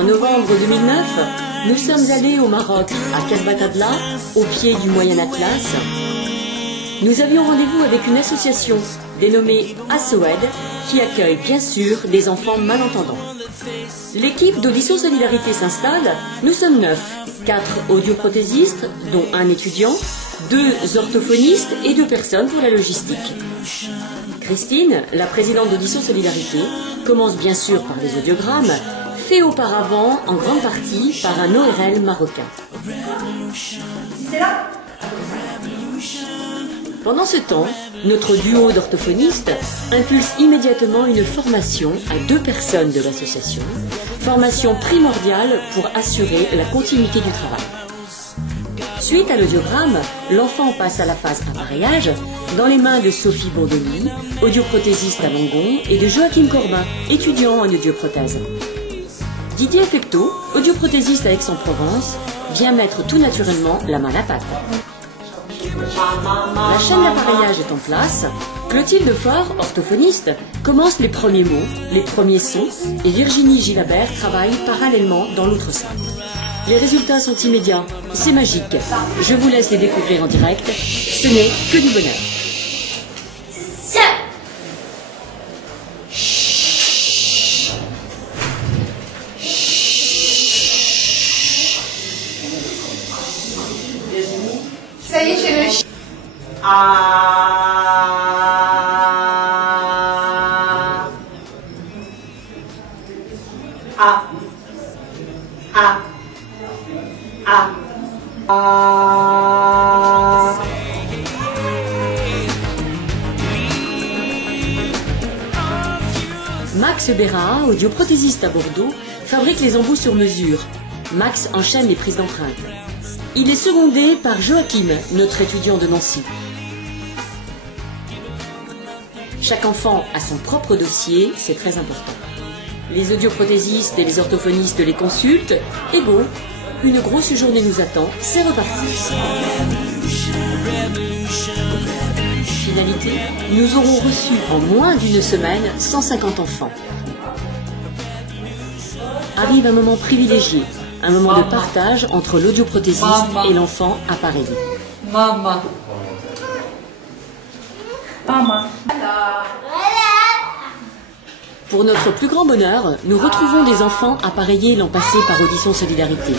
En novembre 2009, nous sommes allés au Maroc, à Kasbatadla, au pied du Moyen Atlas. Nous avions rendez-vous avec une association dénommée Assoed, qui accueille bien sûr des enfants malentendants. L'équipe d'Audition Solidarité s'installe. Nous sommes 9, 4 audioprothésistes, dont un étudiant, 2 orthophonistes et 2 personnes pour la logistique. Christine, la présidente d'Audition Solidarité, commence bien sûr par les audiogrammes, fait auparavant en grande partie par un ORL marocain. C'est là. Pendant ce temps, notre duo d'orthophonistes impulse immédiatement une formation à 2 personnes de l'association, formation primordiale pour assurer la continuité du travail. Suite à l'audiogramme, l'enfant passe à la phase appareillage dans les mains de Sophie Bourdoni, audioprothésiste à Langon, et de Joachim Corbin, étudiant en audioprothèse. Didier Fecteau, audioprothésiste à Aix-en-Provence, vient mettre tout naturellement la main à la pâte. La chaîne d'appareillage est en place. Clotilde Faure, orthophoniste, commence les premiers mots, les premiers sons, et Virginie Gilabert travaille parallèlement dans l'autre salle. Les résultats sont immédiats, c'est magique. Je vous laisse les découvrir en direct. Ce n'est que du bonheur. Ça y est, j'ai le Max Béra, audioprothésiste à Bordeaux, fabrique les embouts sur mesure. Max enchaîne les prises d'empreintes. Il est secondé par Joachim, notre étudiant de Nancy. Chaque enfant a son propre dossier, c'est très important. Les audioprothésistes et les orthophonistes les consultent, et go, une grosse journée nous attend, c'est reparti. Finalité, nous aurons reçu en moins d'une semaine 150 enfants. Arrive un moment privilégié, un moment de partage entre l'audioprothésiste et l'enfant appareillé. Maman. Maman. Pour notre plus grand bonheur, nous retrouvons des enfants appareillés l'an passé par Audition Solidarité.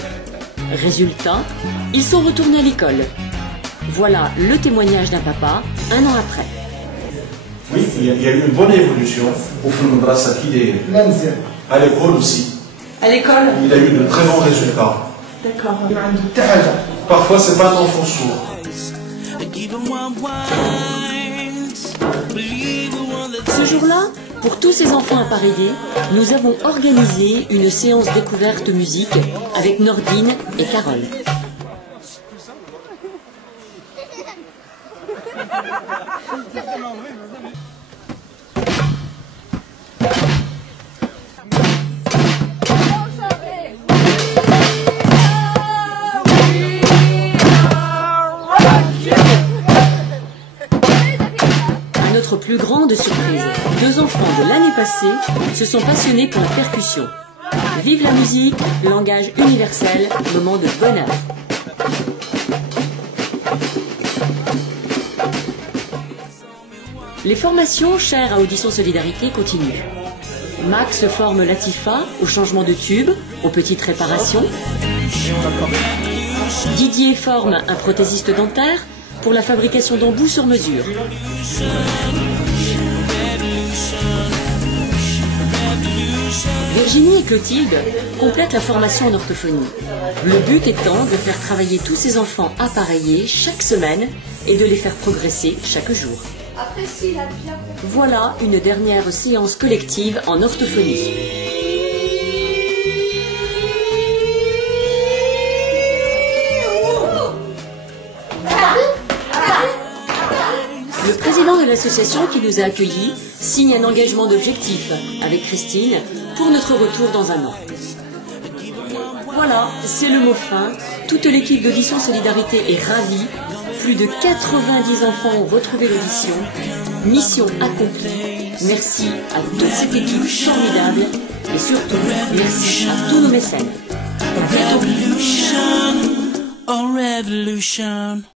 Résultat, ils sont retournés à l'école. Voilà le témoignage d'un papa, un an après. Oui, il y a eu une bonne évolution au fond de Brassaki à l'école aussi. À l'école. Il a eu de très bons résultats. D'accord. Parfois, c'est pas un enfant sourd. Ce jour-là, pour tous ces enfants appareillés, nous avons organisé une séance découverte musique avec Nordine et Carole. À notre plus grande surprise, 2 enfants de l'année passée se sont passionnés pour la percussion. Vive la musique, langage universel, moment de bonheur. Les formations chères à Audition Solidarité continuent. Max forme Latifa au changement de tube, aux petites réparations. Didier forme un prothésiste dentaire pour la fabrication d'embouts sur mesure. Virginie et Clotilde complètent la formation en orthophonie. Le but étant de faire travailler tous ces enfants appareillés chaque semaine et de les faire progresser chaque jour. Voilà une dernière séance collective en orthophonie. Le président de l'association qui nous a accueillis signe un engagement d'objectif avec Christine pour notre retour dans un an. Voilà, c'est le mot fin. Toute l'équipe d'Audition Solidarité est ravie. Plus de 90 enfants ont retrouvé l'audition. Mission accomplie. Merci à toute cette équipe formidable et surtout, merci à tous nos mécènes. À bientôt. A revolution.